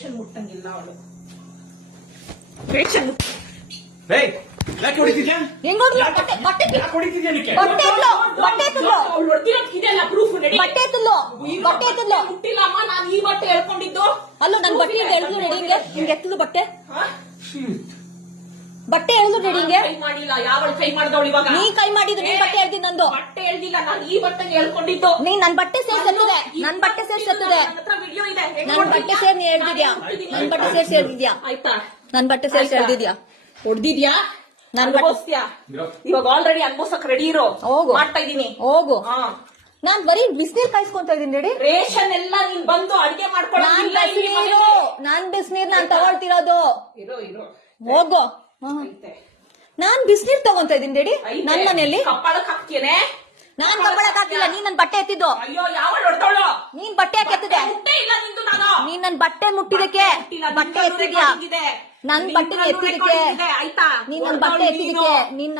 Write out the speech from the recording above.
ಮುಟ್ಟಂಗಿಲ್ಲ ಅವಳು ಮುಟ್ಟಿಲ್ಲಮ್ಮ. ನಾನು ಈ ಬಟ್ಟೆ ಹೇಳ್ಕೊಂಡಿದ್ದು ಅಲ್ಲ ನನ್ ಬಟ್ಟೆ ಎಳ್ದು ನಡಿ ಹಿಂಗೆ ಎತ್ತಲು ಬಟ್ಟೆ ಎಳ್ದು ನಡಿ ಹಿಂಗೆ ಕೈ ಮಾಡಿಲ್ಲ. ಯಾವಳು ಕೈ ಮಾಡ್ದವಳು ಇವಾಗ? ನೀ ಕೈ ಮಾಡಿದ್ರು ನೀನ್ ಬಟ್ಟೆ ಎಳ್ದಿ ನಂದು ಬಟ್ಟೆ ಎಳ್ದಿಲ್ಲ. ನಾನು ಈ ಬಟ್ಟೆ ಹೇಳ್ಕೊಂಡಿದ್ದು. ನೀ ನನ್ ಬಟ್ಟೆ ಸೇರ್ಸತ್ತದೆ ನನ್ ಬಟ್ಟೆ ಸೇರ್ಸತ್ತದೆ ವಿಡಿಯೋ ಇದೆ. ನನ್ ಬಟ್ಟೆ ಸೇರ್ ನೀ ಎಳ್ದಿದ್ಯಾ ನನ್ ಬಟ್ಟೆ ಸೇರ್ಸಿ ಎಳ್ದಿದ್ಯಾ ಆಯ್ತಾ? ನನ್ ಬಟ್ಟೆ ಸೇರ್ಸಿ ಎಳ್ದಿದ್ಯಾ ಹೊಡ್ದಿದ್ಯಾ? ನಾನು ಅನ್ಭವಿಸ್ತೀಯಾ? ಇವಾಗ ಆಲ್ರೆಡಿ ಅನ್ಭವಿಸಕ್ ರೆಡಿ ಇರೋ. ಹೋಗು ಮಾಡ್ತಾ ಇದೀನಿ. ಹೋಗು. ನಾನ್ ಬರೀ ಬಿಸಿನೀರ್ ಕಾಯಿಸ್ಕೊಂತ ಇದೀನಿ ರೆಡಿ. ರೇಷನ್ ಎಲ್ಲ ನೀನ್ ಬಂದು ಅಡಿಗೆ ಮಾಡ್ಕೊಳ್ಳೋ. ನಾನ್ ಬಿಸಿನೀರ್ ನಾನ್ ತಗೊಳ್ತಿರೋದು. ಇರೋ ಹೋಗು. ನಾನ್ ಬಿಸಿನೀರ್ ತಗೊಂತ ಇದೀನಿ ರೆಡಿ. ನನ್ ಮನೆಯಲ್ಲಿ ಕಪ್ಪಳಕ್ ಹಾಕ್ತೇನೆ. ನಾನ್ ಕಬ್ಬಳಕ್ ಹಾಕಿಲ್ಲ. ನೀನ್ ನನ್ ಬಟ್ಟೆ ಎತ್ತಿದ್ದು. ಅಯ್ಯೋ ಯಾವಳು ಹೊಡ್ದವಳು? ನೀನ್ ಬಟ್ಟೆ ಯಾಕೆ ಎತ್ತಿದೆ? ಇಲ್ಲ ನಿಂದು. ನಾನು ನೀನ್ ನನ್ ಬಟ್ಟೆ ಮುಟ್ಟಿದಕ್ಕೆ ಬಟ್ಟೆ ಎತ್ತಿದ್ಯಾ? ನನ್ ಬಟ್ಟೆ ಎತ್ತಿದಕ್ಕೆ ಆಯ್ತಾ? ನೀನ್ ನನ್ ಬಟ್ಟೆ ಎತ್ತಿದಕ್ಕೆ ನೀನ್